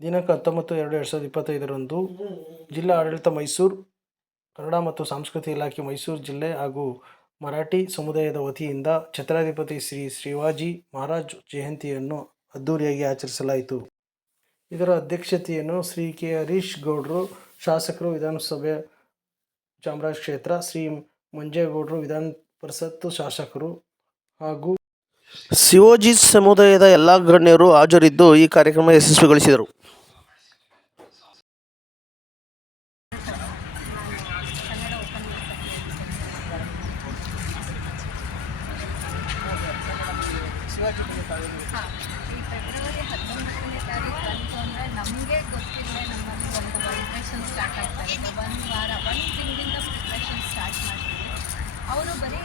ದಿನಾಂಕ ಹತ್ತೊಂಬತ್ತು ಎರಡು ಎರಡು ಸಾವಿರದ ಇಪ್ಪತ್ತೈದರಂದು ಜಿಲ್ಲಾ ಆಡಳಿತ ಮೈಸೂರು, ಕನ್ನಡ ಮತ್ತು ಸಂಸ್ಕೃತಿ ಇಲಾಖೆ ಮೈಸೂರು ಜಿಲ್ಲೆ ಹಾಗೂ ಮರಾಠಿ ಸಮುದಾಯದ ವತಿಯಿಂದ ಛತ್ರಧಿಪತಿ ಶ್ರೀ ಶಿವಾಜಿ ಮಹಾರಾಜ್ ಜಯಂತಿಯನ್ನು ಅದ್ದೂರಿಯಾಗಿ ಆಚರಿಸಲಾಯಿತು. ಇದರ ಅಧ್ಯಕ್ಷತೆಯನ್ನು ಶ್ರೀ ಕೆ ಹರೀಶ್ ಗೌಡ್ರು, ಶಾಸಕರು ವಿಧಾನಸಭೆ ಚಾಮರಾಜ ಕ್ಷೇತ್ರ, ಶ್ರೀ ಮಂಜೇಗೌಡರು ವಿಧಾನ ಪರಿಷತ್ತು ಶಾಸಕರು ಹಾಗೂ ಶಿವೋಜಿ ಸಮುದಾಯದ ಎಲ್ಲ ಗಣ್ಯರು ಹಾಜರಿದ್ದು ಈ ಕಾರ್ಯಕ್ರಮ ಯಶಸ್ವಿಗೊಳಿಸಿದರು ಹಾಂ ಈ ಫೆಬ್ರವರಿ ಹತ್ತೊಂಬತ್ತನೇ ತಾರೀಕು ಬಂತು ಅಂದರೆ ನಮಗೆ ಗೊತ್ತಿಲ್ಲದೆ ನಮ್ಮಲ್ಲಿ ಒಂದು ವೈಬ್ರೇಷನ್ ಸ್ಟಾರ್ಟ್ ಆಗ್ತಾ ಇದೆ ಒಂದು ವಾರ ಒಂದು ತಿಂಗಳಿಂದ ಪ್ರಿಪ್ರೇಷನ್ ಸ್ಟಾರ್ಟ್ ಮಾಡ್ತೀವಿ. ಅವರು ಬರೀ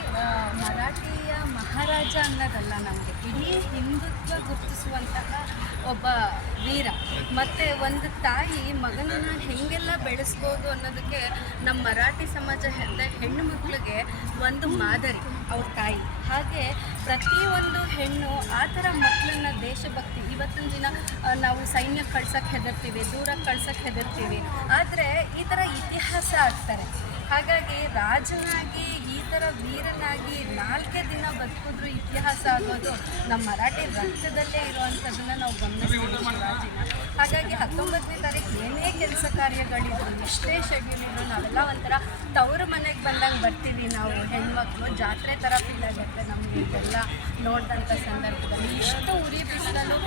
ಮರಾಠಿಯ ಮಹಾರಾಜ ಅನ್ನೋದಲ್ಲ ನಮಗೆ. ಇಡೀ ಹಿಂದುತ್ವ ಗುರುತಿಸುವಂತಹ ಒಬ್ಬ ವೀರ. ಮತ್ತು ಒಂದು ತಾಯಿ ಮಗನನ್ನು ಹೆಂಗೆಲ್ಲ ಬೆಳೆಸ್ಬೋದು ಅನ್ನೋದಕ್ಕೆ ನಮ್ಮ ಮರಾಠಿ ಸಮಾಜ ಹೆತ್ತ ಹೆಣ್ಣು ಮಕ್ಕಳಿಗೆ ಒಂದು ಮಾದರಿ. ಅವ್ರ ತಾಯಿ. ಹಾಗೆ ಪ್ರತಿಯೊಂದು ಹೆಣ್ಣು ಆ ಥರ ಮಕ್ಕಳನ್ನ ದೇಶಭಕ್ತಿ, ಇವತ್ತಿನ ದಿನ ನಾವು ಸೈನ್ಯಕ್ಕೆ ಕಳ್ಸಕ್ಕೆ ಹೆದರ್ತೀವಿ ದೂರ ಕಳ್ಸಕ್ಕೆ ಹೆದರ್ತೀವಿ. ಆದರೆ ಈ ಥರ ಇತಿಹಾಸ ಆಗ್ತಾರೆ. ಹಾಗಾಗಿ ರಾಜನಾಗಿ, ಈ ಥರ ವೀರನಾಗಿ ನಾಲ್ಕೇ ದಿನ ಬದುಕಿದ್ರು ಇತಿಹಾಸ ಆಗೋದು ನಮ್ಮ ಮರಾಠಿ ರಕ್ತದಲ್ಲೇ ಇರುವಂಥದ್ದನ್ನ ನಾವು ಗಮನಿಸ್ತೀವಿ ರಾಜಿನ ಹಾಗಾಗಿ ಹತ್ತೊಂಬತ್ತನೇ ತಾರೀಕು ಏನೇ ಕೆಲಸ ಕಾರ್ಯಗಳಿದ್ರು, ಎಷ್ಟೇ ಶೆಡ್ಯೂಲ್ ಇದ್ರು ನಾವೆಲ್ಲ ಒಂಥರ ತವ್ರ ಮನೆಗೆ ಬಂದಂಗೆ ಬರ್ತೀವಿ ನಾವು. ಹೆಣ್ಮಕ್ಳು ಜಾತ್ರೆ ಥರ ಫೀಲ್ ಆಗುತ್ತೆ ನಮಗೆ ಇದೆಲ್ಲ ನೋಡಿದಂಥ ಸಂದರ್ಭದಲ್ಲಿ. ಇಷ್ಟು ಉರಿ ಬಿಸಿಲಲ್ಲೂ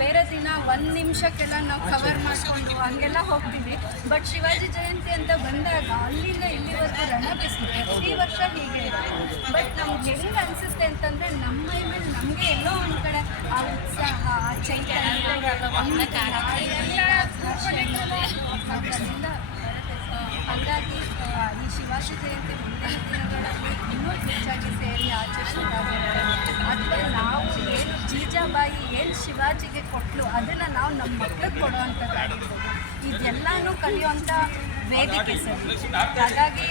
ಬೇರೆ ದಿನ ಒಂದು ನಿಮಿಷಕ್ಕೆಲ್ಲ ನಾವು ಕವರ್ ಮಾಡಿಕೊಂಡು ಹಂಗೆಲ್ಲ ಹೋಗ್ತೀವಿ. ಬಟ್ ಶಿವಾಜಿ ಜಯಂತಿ ಅಂತ ಬಂದಾಗ ಅಲ್ಲಿಂದ ಇಲ್ಲಿವರೆಗೂ ರಣ ಬಿಸಿಲು ಪ್ರತಿ ವರ್ಷ ಹೀಗೆ ಇದೆ. ಬಟ್ ನಮ್ಗೆ ಹೆಂಗೆ ಅನಿಸುತ್ತೆ ಅಂತಂದರೆ ನಮ್ಮ ಮೈ ಮೇಲೆ ನಮಗೆ ಎಲ್ಲೋ ಒಂದು ಕಡೆ ಆ ಉತ್ಸಾಹ, ಆ ಚೈತನ್ಯ ಎಲ್ಲ. ಹಾಗಾಗಿ ಈ ಶಿವಾಜಿ ಜಯಂತಿ ಮುಂದಿನ ದಿನಗಳಲ್ಲಿ ಇನ್ನೂ ಹೆಚ್ಚಾಗಿ ಸೇರಿ ಆಚರಿಸೋದಾಗುತ್ತೆ ಅಥವಾ ನಾವು ಏನು ಜೀಜಾಬಾಯಿ, ಏನು ಶಿವಾಜಿಗೆ ಕೊಟ್ಟಲು ಅದನ್ನು ನಾವು ನಮ್ಮ ಮಕ್ಕಳಿಗೆ ಕೊಡುವಂಥದ್ದಾಗಿರ್ಬೋದು ಇದೆಲ್ಲನೂ ಕಲಿಯುವಂಥ ವೇದಿಕೆ ಸರ್. ಹಾಗಾಗಿ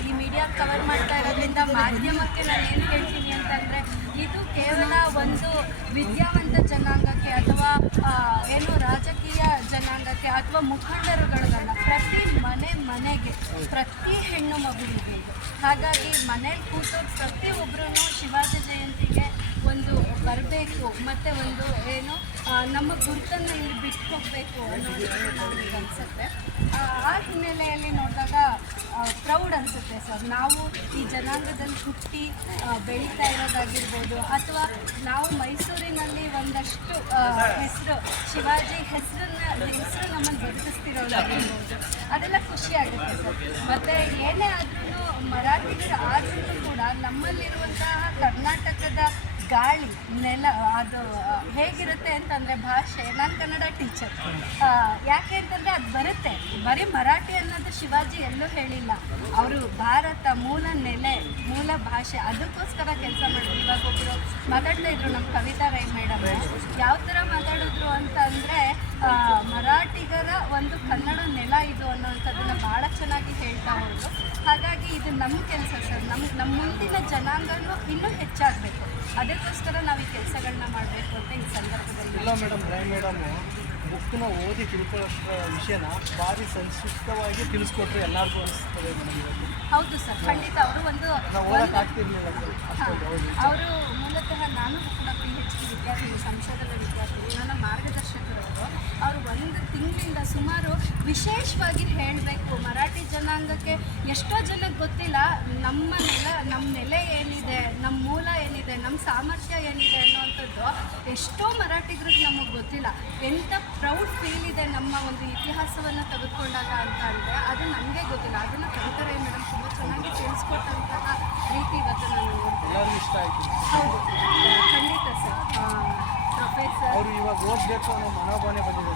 ಈ ಮೀಡಿಯಾ ಕವರ್ ಮಾಡ್ತಾ ಇರೋದ್ರಿಂದ ಮಾಧ್ಯಮಕ್ಕೆ ನಾನು ಏನು ಹೇಳ್ತೀನಿ ಅಂತಂದರೆ, ಇದು ಕೇವಲ ಒಂದು ವಿದ್ಯಾವಂತ ಜನಾಂಗಕ್ಕೆ ಅಥವಾ ಏನು ರಾಜಕೀಯ ಅಥವಾ ಮುಖಂಡರುಗಳಿಗಲ್ಲ ಪ್ರತಿ ಮನೆ ಮನೆಗೆ, ಪ್ರತಿ ಹೆಣ್ಣು ಮಗುವಿಗೆ. ಹಾಗಾಗಿ ಮನೇಲಿ ಕೂತು ಪ್ರತಿಯೊಬ್ಬರೂ ಶಿವಾಜಿ ಜಯಂತಿಗೆ ಒಂದು ಬರಬೇಕು, ಮತ್ತು ಒಂದು ಏನು ನಮ್ಮ ಗುರುತನ್ನು ಇಲ್ಲಿ ಬಿಟ್ಟು ಹೋಗಬೇಕು ಅನ್ನೋದು ಅನಿಸುತ್ತೆ. ಆ ಹಿನ್ನೆಲೆಯಲ್ಲಿ ನೋಡಿದಾಗ ಪ್ರೌಡ್ ಅನಿಸುತ್ತೆ ಸರ್. ನಾವು ಈ ಜನಾಂಗದಲ್ಲಿ ಹುಟ್ಟಿ ಬೆಳೀತಾ ಇರೋದಾಗಿರ್ಬೋದು, ಅಥವಾ ನಾವು ಮೈಸೂರಿನಲ್ಲಿ ಒಂದಷ್ಟು ಹೆಸರು, ಶಿವಾಜಿ ಹೆಸರನ್ನ ಅದೆಲ್ಲ ಖುಷಿ ಆಗುತ್ತೆ ಸರ್. ಮತ್ತು ಏನೇ ಆದ್ರೂ ಮರಾಠಿಗರು ಆದ್ರೂ ಕೂಡ ನಮ್ಮಲ್ಲಿರುವಂತಹ ಕರ್ನಾಟಕದ ಗಾಳಿ, ನೆಲ, ಅದು, ಹೇಗಿರುತ್ತೆ ಅಂತಂದರೆ ಭಾಷೆ, ನಾನು ಕನ್ನಡ ಟೀಚರ್ ಯಾಕೆ ಅಂತಂದರೆ ಅದು ಬರುತ್ತೆ. ಬರೀ ಮರಾಠಿ ಅನ್ನೋದು ಶಿವಾಜಿ ಎಲ್ಲೂ ಹೇಳಿಲ್ಲ. ಅವರು ಭಾರತ ಮೂಲ ನೆಲೆ ಮೂಲ ಭಾಷೆ, ಅದಕ್ಕೋಸ್ಕರ ಕೆಲಸ ಮಾಡಿದ್ರು ಇವಾಗ ಒಬ್ಬರು ಮಾತಾಡ್ತಾ ಇದ್ರು ನಮ್ಮ ಕವಿತಾ ರೈ ಮೇಡಮ್ ಯಾವ ಥರ ಮಾತಾಡಿದ್ರು ಅಂತ ಅಂದರೆ ಮರಾಠಿಗರ ಒಂದು ಕನ್ನಡ ನೆಲ ಇದು ಅನ್ನೋವಂಥದ್ದನ್ನ ಭಾಳ ಚೆನ್ನಾಗಿ ಹೇಳ್ತಾ ಹೋದ್ರು. ಹಾಗಾಗಿ ಇದು ನಮ್ಮ ಕೆಲಸ ಸರ್. ನಮ್ಮ ನಮ್ಮ ಮುಂದಿನ ಜನಾಂಗನೂ ಇನ್ನೂ ಹೆಚ್ಚಾಗಬೇಕು. ಅದಕ್ಕೋಸ್ಕರ ನಾವು ಈ ಕೆಲಸಗಳನ್ನ ಮಾಡಬೇಕು ಅಂತ ಈ ಸಂದರ್ಭದಲ್ಲಿ ಇಲ್ಲ ಮೇಡಮ್, ರೈ ಮೇಡಮು, ಬುಕ್ನ ಓದಿ ತಿಳ್ಕೊಳ್ಳೋ ವಿಷಯನ ಭಾರಿ ಸಂಕ್ಷಿಪ್ತವಾಗಿ ತಿಳಿಸ್ಕೊಟ್ರೆ ಎಲ್ಲರಿಗೂ ಅನಿಸ್ತದೆ ಮೇಡಮ್ ಹೌದು ಸರ್ ಖಂಡಿತ ಅವರು ಒಂದು ಅವರು ಮೂಲತಃ ನಾನು ಕೂಡ ಪಿ ಎಚ್ ಡಿ ವಿದ್ಯಾರ್ಥಿ ಸಂಶೋಧನಾ ವಿದ್ಯಾರ್ಥಿ ನನ್ನ ಮಾರ್ಗದರ್ಶಕರವರು ಅವರು. ಒಂದು ತಿಂಗಳಿಂದ ಸುಮಾರು ವಿಶೇಷವಾಗಿ ಹೇಳಬೇಕು ಮರಾಠಿ ಜನಾಂಗಕ್ಕೆ ಎಷ್ಟೋ ಜನಕ್ಕೆ ಗೊತ್ತಿಲ್ಲ ನಮ್ಮ ನೆಲ ನಮ್ಮ ನೆಲೆ ಏನಿದೆ ನಮ್ಮ ಮೂಲ ಏನಿದೆ ನಮ್ಮ ಸಾಮರ್ಥ್ಯ ಏನಿದೆ ಎಷ್ಟೋ ಮರಾಠಿಗರಿಗೆ ನಮಗೆ ಗೊತ್ತಿಲ್ಲ. ಎಂಥ ಪ್ರೌಡ್ ಫೀಲ್ ಇದೆ ನಮ್ಮ ಒಂದು ಇತಿಹಾಸವನ್ನು ತೆಗೆದುಕೊಂಡಾಗ ಅಂತ ಅಂದರೆ ಅದು ನನಗೆ ಗೊತ್ತಿಲ್ಲ. ಅದನ್ನು ಕವಿತರೈ ಮೇಡಮ್ ತುಂಬ ಚೆನ್ನಾಗಿ ತಿಳಿಸ್ಕೊಟ್ಟಂತಹ ರೀತಿ ಇವತ್ತು ನಾನು ನೋಡ್ತೀನಿ ಎಲ್ಲರಿಗೂ ಇಷ್ಟ ಆಯಿತು. ಹೌದು. ಖಂಡಿತ ಸರ್. ಅವರು ಇವಾಗ ಓದಬೇಕು ಅನ್ನೋ ಮನೋಭಾವನೆ ಬಂದಿದೆ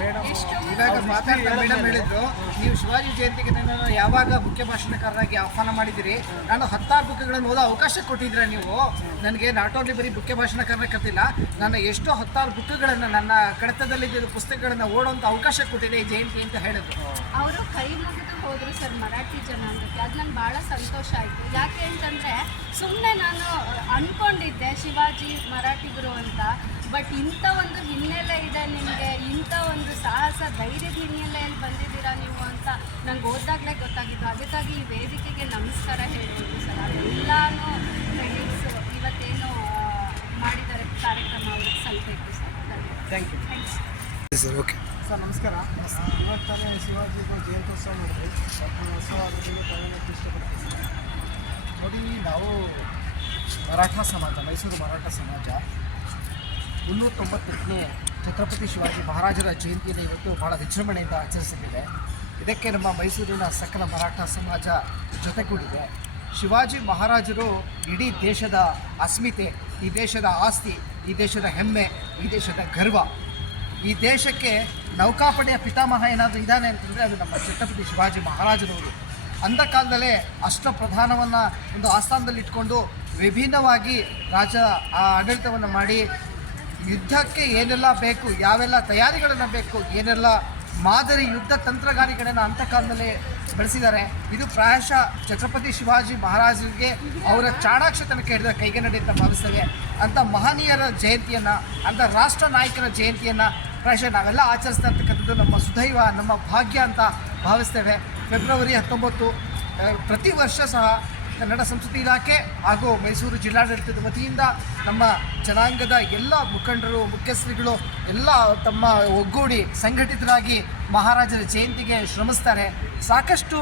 ಮೇಡಮ್ ಹೇಳಿದ್ರು ನೀವು ಶಿವಾಜಿ ಜಯಂತಿಗೆ ನನ್ನನ್ನು ಯಾವಾಗ ಮುಖ್ಯ ಭಾಷಣಕಾರರಾಗಿ ಆಹ್ವಾನ ಮಾಡಿದಿರಿ ನಾನು ಹತ್ತಾರು ಬುಕ್ಗಳನ್ನು ಓದೋ ಅವಕಾಶ ಕೊಟ್ಟಿದ್ರೆ ನೀವು? ನನಗೆ ನಾಟ್ ಓನ್ಲಿ ಬರೀ ಮುಖ್ಯ ಭಾಷಣಕಾರನ ಕತ್ತಿಲ್ಲ ನನ್ನ ಎಷ್ಟೋ ಹತ್ತಾರು ಬುಕ್ಗಳನ್ನು ನನ್ನ ಕಡತದಲ್ಲಿದ್ದ ಪುಸ್ತಕಗಳನ್ನು ಓಡೋಂಥ ಅವಕಾಶ ಕೊಟ್ಟಿದೆ ಈ ಜಯಂತಿ ಅಂತ ಹೇಳಿದ್ರು. ಅವರು ಕೈ ಮುಗಿದು ಹೋದರು ಸರ್ ಮರಾಠಿ ಜನಾಂಗಕ್ಕೆ. ಅದು ನಂಗೆ ಭಾಳ ಸಂತೋಷ ಆಯಿತು. ಯಾಕೆ ಅಂತಂದರೆ ಸುಮ್ಮನೆ ನಾನು ಅಂದ್ಕೊಂಡಿದ್ದೆ ಶಿವಾಜಿ ಮರಾಠಿಗರು ಅಂತ. ಬಟ್ ಇಂಥ ಒಂದು ಹಿನ್ನೆಲೆ ಇದೆ ನಿಮಗೆ ಇಂಥ ಒಂದು ಸಾಹಸ ಧೈರ್ಯದ ಹಿನ್ನೆಲೆಯಲ್ಲಿ ಬಂದಿದ್ದೀರಾ ನೀವು ಅಂತ ನಂಗೆ ಓದಾಗಲೇ ಗೊತ್ತಾಗಿದ್ದು. ಅದಕ್ಕಾಗಿ ಈ ವೇದಿಕೆಗೆ ನಮಸ್ಕಾರ ಹೇಳ್ಬೋದು ಸರ್. ಅದೆಲ್ಲಾನು ಕ್ರೆಡಿಟ್ಸ್ ಇವತ್ತೇನು ಮಾಡಿದ್ದಾರೆ ಕಾರ್ಯಕ್ರಮ ಅವ್ರಿಗೆ ಸಲ್ಲಬೇಕು sir. Thank you thanks sir okay sir ನಮಸ್ಕಾರ. ಇವತ್ತನೇ ಶಿವಾಜಿ ಜಯಂತ್ಯೋತ್ಸವ ಮಾಡಿದ್ವಿ ಸೊ ಅದ್ರ ಬಗ್ಗೆ ತಗೊಳ್ಳೋಕ್ಕೆ ಇಷ್ಟಪಡ್ತೀನಿ ನೋಡಿ ನಾವು ಮರಾಠ ಸಮಾಜ ಮೈಸೂರು ಮರಾಠ ಸಮಾಜ ಮುನ್ನೂರ ತೊಂಬತ್ತೆಂಟನೇ ಛತ್ರಪತಿ ಶಿವಾಜಿ ಮಹಾರಾಜರ ಜಯಂತಿಯನ್ನು ಇವತ್ತು ಬಹಳ ವಿಜೃಂಭಣೆಯಿಂದ ಆಚರಿಸಲಿದೆ. ಇದಕ್ಕೆ ನಮ್ಮ ಮೈಸೂರಿನ ಸಕಲ ಮರಾಠ ಸಮಾಜ ಜೊತೆಗೂಡಿದೆ. ಶಿವಾಜಿ ಮಹಾರಾಜರು ಇಡೀ ದೇಶದ ಅಸ್ಮಿತೆ, ಈ ದೇಶದ ಆಸ್ತಿ, ಈ ದೇಶದ ಹೆಮ್ಮೆ, ಈ ದೇಶದ ಗರ್ವ, ಈ ದೇಶಕ್ಕೆ ನೌಕಾಪಡೆಯ ಪಿತಾಮಹ ಏನಾದರೂ ಇದ್ದಾನೆ ಅಂತಂದರೆ ಅದು ನಮ್ಮ ಛತ್ರಪತಿ ಶಿವಾಜಿ ಮಹಾರಾಜರವರು. ಅಂದ ಕಾಲದಲ್ಲೇ ಅಷ್ಟ ಪ್ರಧಾನವನ್ನು ಒಂದು ಆಸ್ಥಾನದಲ್ಲಿ ಇಟ್ಕೊಂಡು ವಿಭಿನ್ನವಾಗಿ ರಾಜ ಆಡಳಿತವನ್ನು ಮಾಡಿ ಯುದ್ಧಕ್ಕೆ ಏನೆಲ್ಲ ಬೇಕು, ಯಾವೆಲ್ಲ ತಯಾರಿಗಳನ್ನು ಬೇಕು, ಏನೆಲ್ಲ ಮಾದರಿ ಯುದ್ಧ ತಂತ್ರಗಾರಿಕೆಗಳನ್ನು ಅಂಥ ಕಾಲದಲ್ಲಿ ಬೆಳೆಸಿದ್ದಾರೆ. ಇದು ಪ್ರಾಯಶಃ ಛತ್ರಪತಿ ಶಿವಾಜಿ ಮಹಾರಾಜರಿಗೆ ಅವರ ಚಾಣಾಕ್ಷತನಕ್ಕೆ ಹಿಡಿದ ಕೈಗನ್ನಡಿ ಅಂತ ಭಾವಿಸ್ತೇವೆ ಅಂಥ ಮಹನೀಯರ ಜಯಂತಿಯನ್ನು ಅಂಥ ರಾಷ್ಟ್ರ ನಾಯಕರ ಜಯಂತಿಯನ್ನು ಪ್ರಾಯಶಃ ನಾವೆಲ್ಲ ಆಚರಿಸ್ತಾ ಇರ್ತಕ್ಕಂಥದ್ದು ನಮ್ಮ ಸುದೈವ, ನಮ್ಮ ಭಾಗ್ಯ ಅಂತ ಭಾವಿಸ್ತೇವೆ. ಫೆಬ್ರವರಿ ಹತ್ತೊಂಬತ್ತು ಪ್ರತಿ ವರ್ಷ ಸಹ ಕನ್ನಡ ಸಂಸ್ಕೃತಿ ಇಲಾಖೆ ಹಾಗೂ ಮೈಸೂರು ಜಿಲ್ಲಾಡಳಿತದ ವತಿಯಿಂದ ನಮ್ಮ ಜನಾಂಗದ ಎಲ್ಲ ಮುಖಂಡರು, ಮುಖ್ಯಸ್ಥರುಗಳು ಎಲ್ಲ ತಮ್ಮ ಒಗ್ಗೂಡಿ ಸಂಘಟಿತರಾಗಿ ಮಹಾರಾಜರ ಜಯಂತಿಗೆ ಶ್ರಮಿಸ್ತಾರೆ. ಸಾಕಷ್ಟು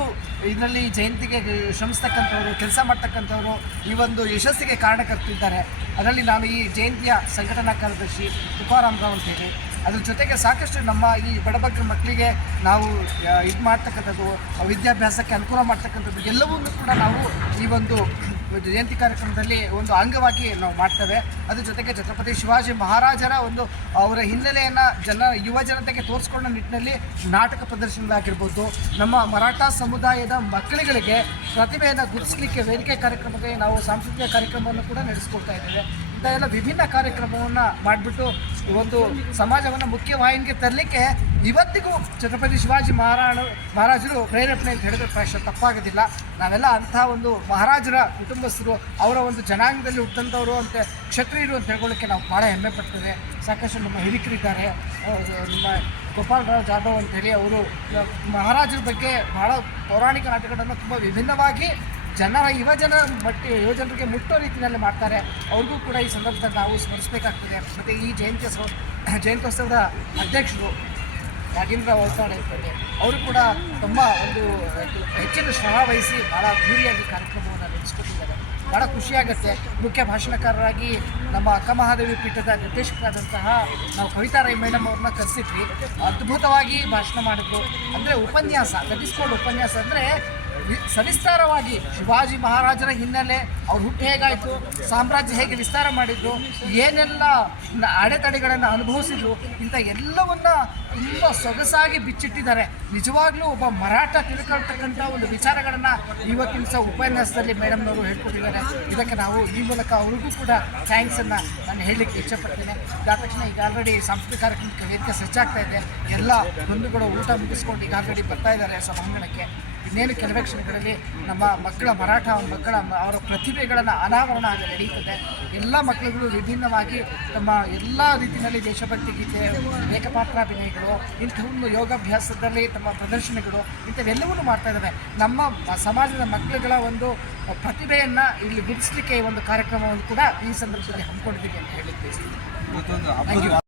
ಇದರಲ್ಲಿ ಜಯಂತಿಗೆ ಶ್ರಮಿಸ್ತಕ್ಕಂಥವರು, ಕೆಲಸ ಮಾಡ್ತಕ್ಕಂಥವರು ಈ ಒಂದು ಯಶಸ್ಸಿಗೆ ಕಾರಣಕರ್ತಿದ್ದಾರೆ ಅದರಲ್ಲಿ ನಾನು ಈ ಜಯಂತಿಯ ಸಂಘಟನಾ ಕಾರ್ಯದರ್ಶಿ ತುಕಾರಾಮ್ ರಾವ್ ಅಂತೇಳಿ ಅದ್ರ ಜೊತೆಗೆ ಸಾಕಷ್ಟು ನಮ್ಮ ಈ ಬಡಬಗ್ಗರ ಮಕ್ಕಳಿಗೆ ನಾವು ಇದು ಮಾಡ್ತಕ್ಕಂಥದ್ದು ವಿದ್ಯಾಭ್ಯಾಸಕ್ಕೆ ಅನುಕೂಲ ಮಾಡ್ತಕ್ಕಂಥದ್ದು ಎಲ್ಲವನ್ನೂ ಕೂಡ ನಾವು ಈ ಒಂದು ಜಯಂತಿ ಕಾರ್ಯಕ್ರಮದಲ್ಲಿ ಒಂದು ಅಂಗವಾಗಿ ನಾವು ಮಾಡ್ತೇವೆ. ಅದ್ರ ಜೊತೆಗೆ ಛತ್ರಪತಿ ಶಿವಾಜಿ ಮಹಾರಾಜರ ಒಂದು, ಅವರ ಹಿನ್ನೆಲೆಯನ್ನು ಜನ, ಯುವ ಜನತೆಗೆ ತೋರಿಸ್ಕೊಂಡ ನಿಟ್ಟಿನಲ್ಲಿ ನಾಟಕ ಪ್ರದರ್ಶನಗಳಾಗಿರ್ಬೋದು ನಮ್ಮ ಮರಾಠ ಸಮುದಾಯದ ಮಕ್ಕಳುಗಳಿಗೆ ಪ್ರತಿಭೆಯನ್ನು ಗುರುತಿಸಲಿಕ್ಕೆ ವೇದಿಕೆ ಕಾರ್ಯಕ್ರಮಕ್ಕೆ ನಾವು ಸಾಂಸ್ಕೃತಿಕ ಕಾರ್ಯಕ್ರಮವನ್ನು ಕೂಡ ನಡೆಸ್ಕೊಡ್ತಾ ಇದ್ದೇವೆ. ಎಲ್ಲ ವಿಭಿನ್ನ ಕಾರ್ಯಕ್ರಮವನ್ನು ಮಾಡಿಬಿಟ್ಟು ಒಂದು ಸಮಾಜವನ್ನು ಮುಖ್ಯವಾಹಿನಿಗೆ ತರಲಿಕ್ಕೆ ಇವತ್ತಿಗೂ ಛತ್ರಪತಿ ಶಿವಾಜಿ ಮಹಾರಾಣ ಮಹಾರಾಜರು ಪ್ರೇರೇಪಣೆ ಅಂತ ಹೇಳಿದ್ರೆ ಪ್ರಶ್ನೆ ತಪ್ಪಾಗೋದಿಲ್ಲ. ನಾವೆಲ್ಲ ಅಂಥ ಒಂದು ಮಹಾರಾಜರ ಕುಟುಂಬಸ್ಥರು, ಅವರ ಒಂದು ಜನಾಂಗದಲ್ಲಿ ಹುಟ್ಟಂಥವರು ಅಂತ ಕ್ಷತ್ರಿಯರು ಅಂತ ಹೇಳ್ಕೊಳ್ಳಿಕ್ಕೆ ನಾವು ಭಾಳ ಹೆಮ್ಮೆ ಪಡ್ತೇವೆ. ಸಾಕಷ್ಟು ನಮ್ಮ ಹಿರಿಕರಿದ್ದಾರೆ ನಮ್ಮ ಗೋಪಾಲರಾವ್ ಜಾಧವ್ ಅಂತೇಳಿ ಅವರು ಮಹಾರಾಜರ ಬಗ್ಗೆ ಭಾಳ ಪೌರಾಣಿಕ ನಾಟಕಗಳನ್ನು ತುಂಬ ವಿಭಿನ್ನವಾಗಿ ಜನರ, ಯುವ ಜನರ ಮಟ್ಟಿ ಯುವಜನರಿಗೆ ಮುಟ್ಟೋ ರೀತಿಯಲ್ಲಿ ಮಾಡ್ತಾರೆ. ಅವ್ರಿಗೂ ಕೂಡ ಈ ಸಂದರ್ಭದಲ್ಲಿ ನಾವು ಸ್ಮರಿಸಬೇಕಾಗ್ತದೆ. ಮತ್ತು ಈ ಜಯಂತ್ಯೋತ್ಸವ ಜಯಂತ್ಯೋತ್ಸವದ ಅಧ್ಯಕ್ಷರು ರಾಜೇಂದ್ರ ವಲ್ತಾಡೆ ಅಂತೇಳಿ ಅವರು ಕೂಡ ತುಂಬ ಒಂದು ಹೆಚ್ಚಿನ ಶ್ರಮ ವಹಿಸಿ ಭಾಳ ಅದ್ಧೂರಿಯಾಗಿ ಕಾರ್ಯಕ್ರಮವನ್ನು ನಡೆಸ್ಕೊಟ್ಟಿದ್ದಾರೆ. ಭಾಳ ಖುಷಿಯಾಗುತ್ತೆ. ಮುಖ್ಯ ಭಾಷಣಕಾರರಾಗಿ ನಮ್ಮ ಅಕ್ಕ ಮಹಾದೇವಿ ಪೀಠದ ನಿರ್ದೇಶಕರಾದಂತಹ ನಾವು ಕವಿತಾ ರೈ ಮೇಡಮ್ ಅವ್ರನ್ನ ಕರೆಸಿದ್ವಿ. ಅದ್ಭುತವಾಗಿ ಭಾಷಣ ಮಾಡಿದ್ರು. ಅಂದರೆ ಉಪನ್ಯಾಸ ಲಭಿಸ್ಕೊಂಡು ಉಪನ್ಯಾಸ ಅಂದರೆ ಸವಿಸ್ತಾರವಾಗಿ ಶಿವಾಜಿ ಮಹಾರಾಜರ ಹಿನ್ನೆಲೆ ಅವ್ರ ಹುಟ್ಟು ಹೇಗಾಯಿತು, ಸಾಮ್ರಾಜ್ಯ ಹೇಗೆ ವಿಸ್ತಾರ ಮಾಡಿದ್ರು, ಏನೆಲ್ಲ ಅಡೆತಡೆಗಳನ್ನು ಅನುಭವಿಸಿದ್ರು, ಇಂಥ ಎಲ್ಲವನ್ನ ತುಂಬ ಸೊಗಸಾಗಿ ಬಿಚ್ಚಿಟ್ಟಿದ್ದಾರೆ. ನಿಜವಾಗ್ಲೂ ಒಬ್ಬ ಮರಾಠ ತಿಳ್ಕೊಳ್ತಕ್ಕಂಥ ಒಂದು ವಿಚಾರಗಳನ್ನು ಇವತ್ತಿನ ಸಹ ಉಪನ್ಯಾಸದಲ್ಲಿ ಮೇಡಮ್ನವರು ಹೇಳ್ಕೊಟ್ಟಿದ್ದಾರೆ. ಇದಕ್ಕೆ ನಾವು ಈ ಮೂಲಕ ಅವ್ರಿಗೂ ಕೂಡ ಥ್ಯಾಂಕ್ಸನ್ನು ನಾನು ಹೇಳಲಿಕ್ಕೆ ಇಷ್ಟಪಡ್ತೀನಿ ಇದಾದ ತಕ್ಷಣ ಈಗ ಆಲ್ರೆಡಿ ಸಾಂಸ್ಕೃತಿಕ ಕಾರ್ಯಕ್ರಮಕ್ಕೆ ವೇದಿಕೆ ಸಜ್ಜಾಗ್ತಾ ಇದೆ. ಎಲ್ಲ ಬಂಧುಗಳು ಊಟ ಮುಗಿಸ್ಕೊಂಡು ಈಗ ಆಲ್ರೆಡಿ ಬರ್ತಾ ಇದ್ದಾರೆ. ಸಭಾಂಗಣಕ್ಕೆ ಇನ್ನೇನು ಕೆಲವೇ ಕ್ಷಣಗಳಲ್ಲಿ ನಮ್ಮ ಮಕ್ಕಳ ಮರಾಠ ಮಕ್ಕಳ ಅವರ ಪ್ರತಿಭೆಗಳನ್ನು ಅನಾವರಣ ಆಗಿ ನಡೀತದೆ ಎಲ್ಲ ಮಕ್ಕಳುಗಳು ವಿಭಿನ್ನವಾಗಿ ತಮ್ಮ ಎಲ್ಲ ರೀತಿಯಲ್ಲಿ ದೇಶಭಕ್ತಿ ಗೀತೆ ಏಕಪಾತ್ರಾಭಿನಯಗಳು ಇಂಥವನ್ನು ಯೋಗಾಭ್ಯಾಸದಲ್ಲಿ ತಮ್ಮ ಪ್ರದರ್ಶನಗಳು ಇಂಥವೆಲ್ಲವನ್ನು ಮಾಡ್ತಾ ಇದ್ದಾವೆ. ನಮ್ಮ ಸಮಾಜದ ಮಕ್ಕಳುಗಳ ಒಂದು ಪ್ರತಿಭೆಯನ್ನು ಇಲ್ಲಿ ಬಿಡಿಸಲಿಕ್ಕೆ ಒಂದು ಕಾರ್ಯಕ್ರಮವನ್ನು ಕೂಡ ಈ ಸಂದರ್ಭದಲ್ಲಿ ಹಮ್ಮಿಕೊಂಡಿದ್ದೀವಿ ಅಂತ ಹೇಳಿ ಬಯಸ್ತೀನಿ.